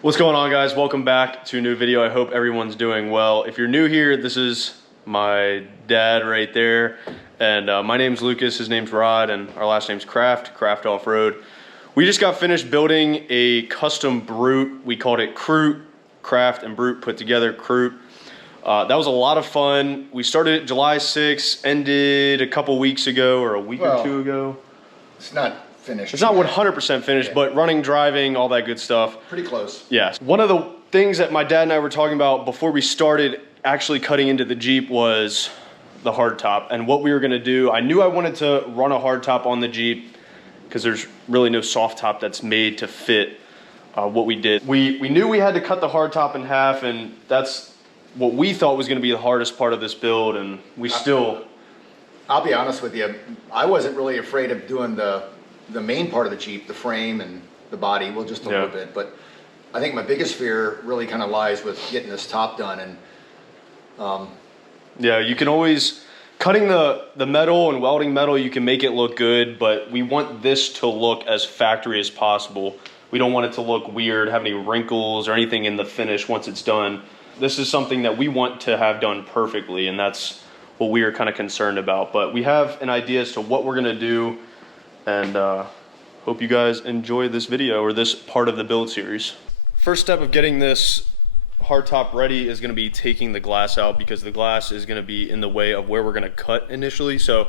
What's going on, guys? Welcome back to a new video. I hope everyone's doing well. If you're new here, this is my dad right there, and my name's Lucas, his name's Rod, and our last name's Craft Off-Road. We just got finished building a custom Brute. We called it Krute, Craft and Brute put together, Krute. That was a lot of fun. We started it July 6th, ended a couple weeks ago or a week or two ago. It's not finished. It's not 100% finished, but running, driving, all that good stuff. Pretty close. Yes. One of the things that my dad and I were talking about before we started actually cutting into the Jeep was the hardtop and what we were going to do. I knew I wanted to run a hardtop on the Jeep because there's really no soft top that's made to fit what we did. We knew we had to cut the hardtop in half, and that's what we thought was going to be the hardest part of this build, and we still... I'll be honest with you, I wasn't really afraid of doing the main part of the Jeep, the frame and the body, well, just a little bit, but I think my biggest fear really kind of lies with getting this top done. And yeah, you can always, cutting the metal and welding metal, you can make it look good, but we want this to look as factory as possible. We don't want it to look weird, have any wrinkles or anything in the finish once it's done. This is something that we want to have done perfectly, and that's what we are kind of concerned about. But we have an idea as to what we're gonna do, and hope you guys enjoy this video or this part of the build series. First step of getting this hardtop ready is going to be taking the glass out, because the glass is going to be in the way of where we're going to cut initially. So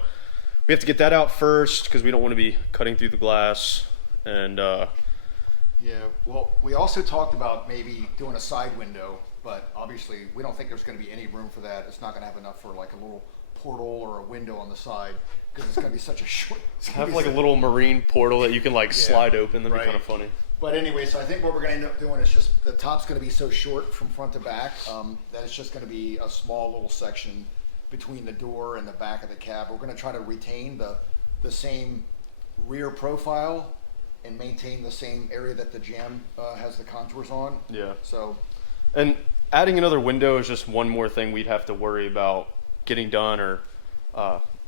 we have to get that out first because we don't want to be cutting through the glass. And yeah, well, we also talked about maybe doing a side window, but obviously we don't think there's going to be any room for that. It's not going to have enough for like a little portal or a window on the side, because it's going to be such a short... Have like a little marine portal that you can like slide open. That'd be kind of funny. But anyway, so I think what we're going to end up doing is just, the top's going to be so short from front to back that it's just going to be a small little section between the door and the back of the cab. We're going to try to retain the same rear profile and maintain the same area that the Jam has the contours on. Yeah. So, and adding another window is just one more thing we'd have to worry about getting done or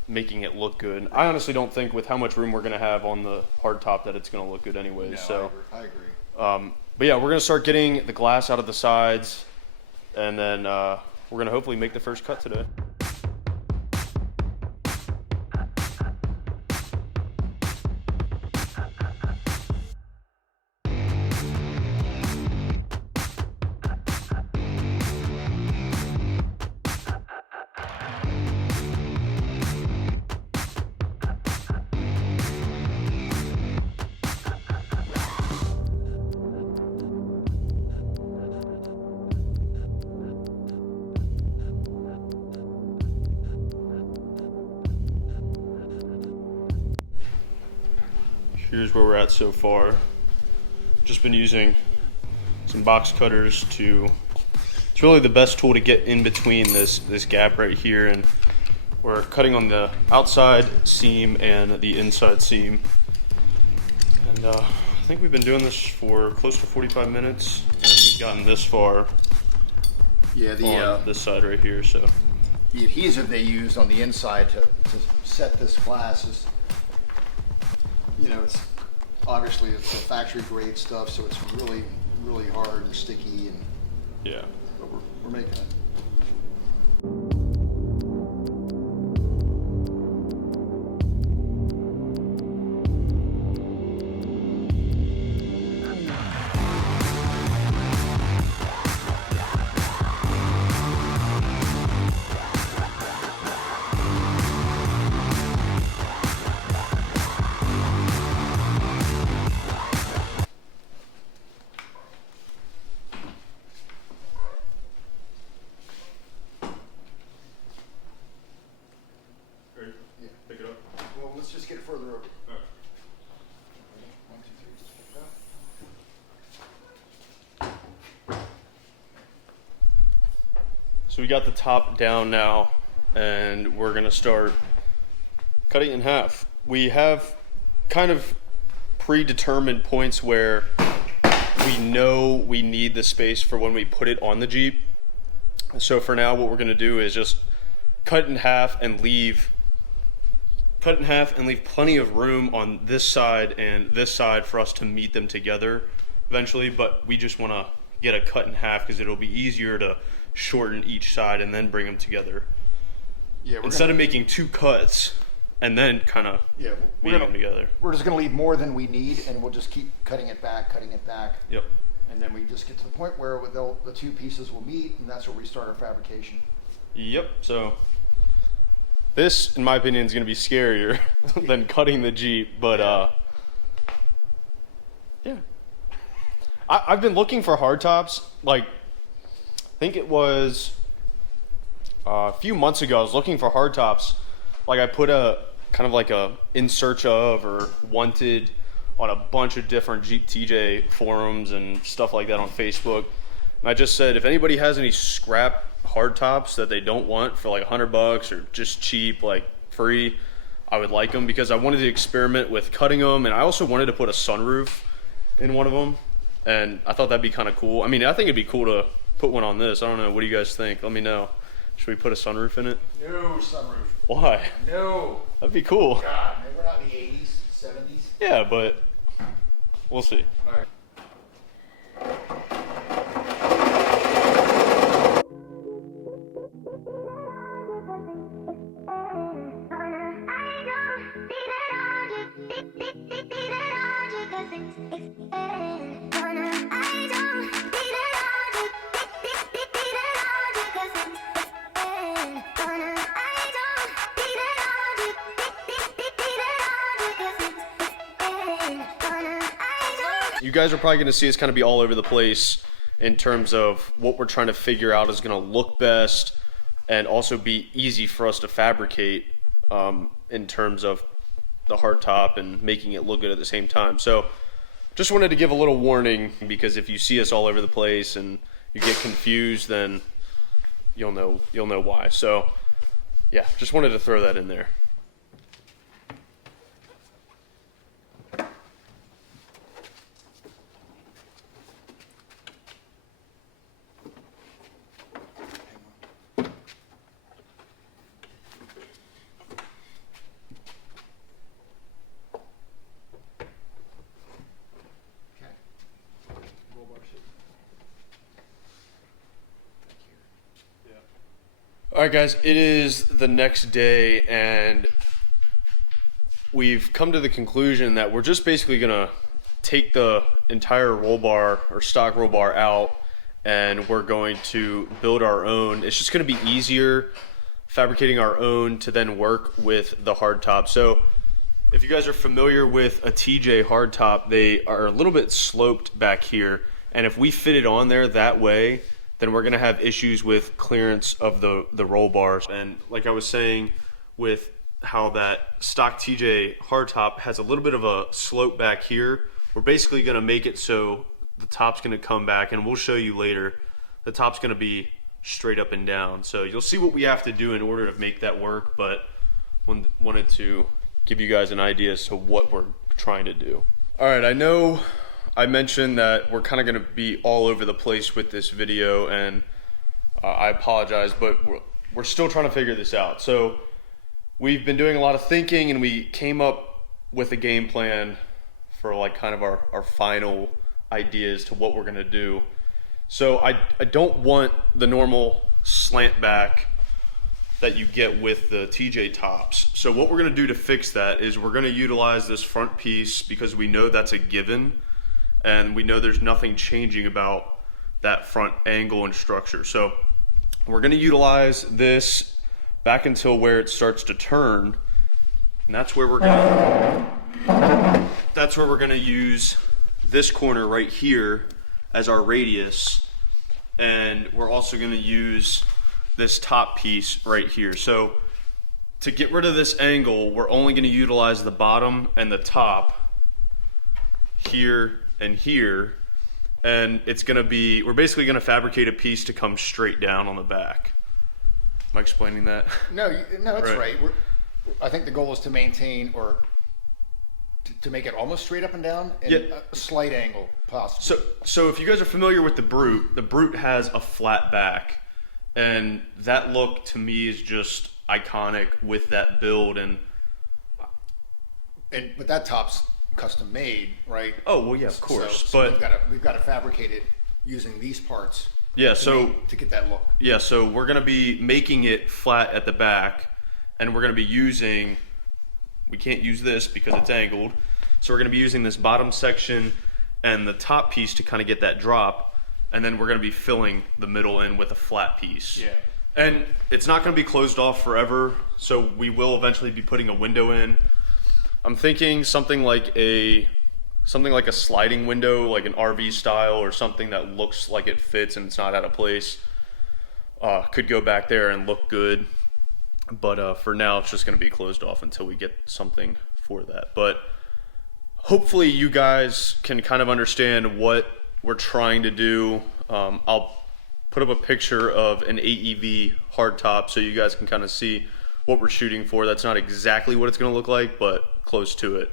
making it look good. I honestly don't think with how much room we're going to have on the hardtop that it's going to look good anyways. No, so I agree. But yeah, we're going to start getting the glass out of the sides, and then we're going to hopefully make the first cut today. Here's where we're at so far. Just been using some box cutters to, it's really the best tool to get in between this gap right here, and we're cutting on the outside seam and the inside seam. And I think we've been doing this for close to 45 minutes, and we've gotten this far. Yeah, on this side right here. So the adhesive they used on the inside to set this glass is, you know, it's obviously it's a factory grade stuff, so it's really, really hard and sticky, and yeah, but we're making it. Let's just get it further over. All right. 1, 2, 3, just pick it up. So we got the top down now, and we're gonna start cutting it in half. We have kind of predetermined points where we know we need the space for when we put it on the Jeep. So for now, what we're gonna do is just cut it in half and leave plenty of room on this side and this side for us to meet them together eventually, but we just want to get a cut in half because it'll be easier to shorten each side and then bring them together. Yeah, instead of making 2 cuts and then kind of meeting them together. We're just going to leave more than we need, and we'll just keep cutting it back. Yep. And then we just get to the point where the 2 pieces will meet, and that's where we start our fabrication. Yep. So this, in my opinion, is going to be scarier than cutting the Jeep, but yeah. I've been looking for hardtops. Like, I think it was a few months ago, I was looking for hardtops. Like, I put a kind of like a in search of or wanted on a bunch of different Jeep TJ forums and stuff like that on Facebook. And I just said, if anybody has any scrap hardtops that they don't want for like $100 or just cheap, like free, I would like them, because I wanted to experiment with cutting them, and I also wanted to put a sunroof in one of them, and I thought that'd be kind of cool. I mean, I think it'd be cool to put one on this. I don't know. What do you guys think? Let me know. Should we put a sunroof in it? No sunroof. Why? No. That'd be cool. God, man, we're not in the 80s, 70s. Yeah, but we'll see. All right. You guys are probably going to see us kind of be all over the place in terms of what we're trying to figure out is going to look best and also be easy for us to fabricate in terms of the hardtop and making it look good at the same time. So just wanted to give a little warning, because if you see us all over the place and you get confused, then you'll know why. So yeah, just wanted to throw that in there. All right, guys, it is the next day, and we've come to the conclusion that we're just basically gonna take the entire roll bar or stock roll bar out, and we're going to build our own. It's just gonna be easier fabricating our own to then work with the hardtop. So if you guys are familiar with a TJ hardtop, they are a little bit sloped back here, and if we fit it on there that way, then we're gonna have issues with clearance of the roll bars. And like I was saying, with how that stock TJ hardtop has a little bit of a slope back here, we're basically gonna make it so the top's gonna come back, and we'll show you later, the top's gonna be straight up and down. So you'll see what we have to do in order to make that work, but wanted to give you guys an idea as to what we're trying to do. All right, I know I mentioned that we're kind of going to be all over the place with this video, and I apologize, but we're still trying to figure this out. So we've been doing a lot of thinking, and we came up with a game plan for like kind of our final ideas to what we're going to do. So I don't want the normal slant back that you get with the TJ tops. So what we're going to do to fix that is we're going to utilize this front piece, because we know that's a given, and we know there's nothing changing about that front angle and structure. So we're gonna utilize this back until where it starts to turn, and that's where we're gonna use this corner right here as our radius, and we're also gonna use this top piece right here. So to get rid of this angle, we're only gonna utilize the bottom and the top here and here, and it's gonna be, we're basically gonna fabricate a piece to come straight down on the back. Am I explaining that? No, it's right. I think the goal is to maintain, or to make it almost straight up and down, and a slight angle possibly. So if you guys are familiar with the Brute has a flat back, and that look to me is just iconic with that build, but that top's custom made, right? Oh, well, yeah, of course. So But we've got to fabricate it using these parts. yeah, To get that look. Yeah, so we're gonna be making it flat at the back, and we're gonna be using, we can't use this because it's angled, so we're gonna be using this bottom section and the top piece to kind of get that drop, and then we're gonna be filling the middle in with a flat piece. Yeah. And it's not gonna be closed off forever, so we will eventually be putting a window in. I'm thinking something like a sliding window, like an RV style, or something that looks like it fits and it's not out of place. Could go back there and look good, but for now it's just going to be closed off until we get something for that. But hopefully you guys can kind of understand what we're trying to do. I'll put up a picture of an AEV hardtop so you guys can kind of see what we're shooting for. That's not exactly what it's going to look like, but close to it.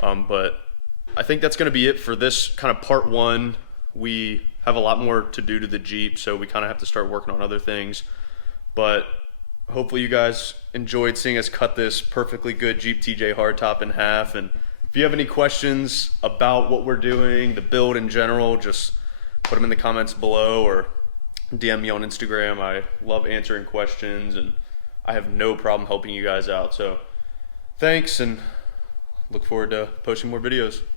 But I think that's going to be it for this kind of part one. We have a lot more to do to the Jeep, so we kind of have to start working on other things. But hopefully you guys enjoyed seeing us cut this perfectly good Jeep TJ hardtop in half. And if you have any questions about what we're doing, the build in general, just put them in the comments below or DM me on Instagram. I love answering questions, and I have no problem helping you guys out. So thanks, and look forward to posting more videos.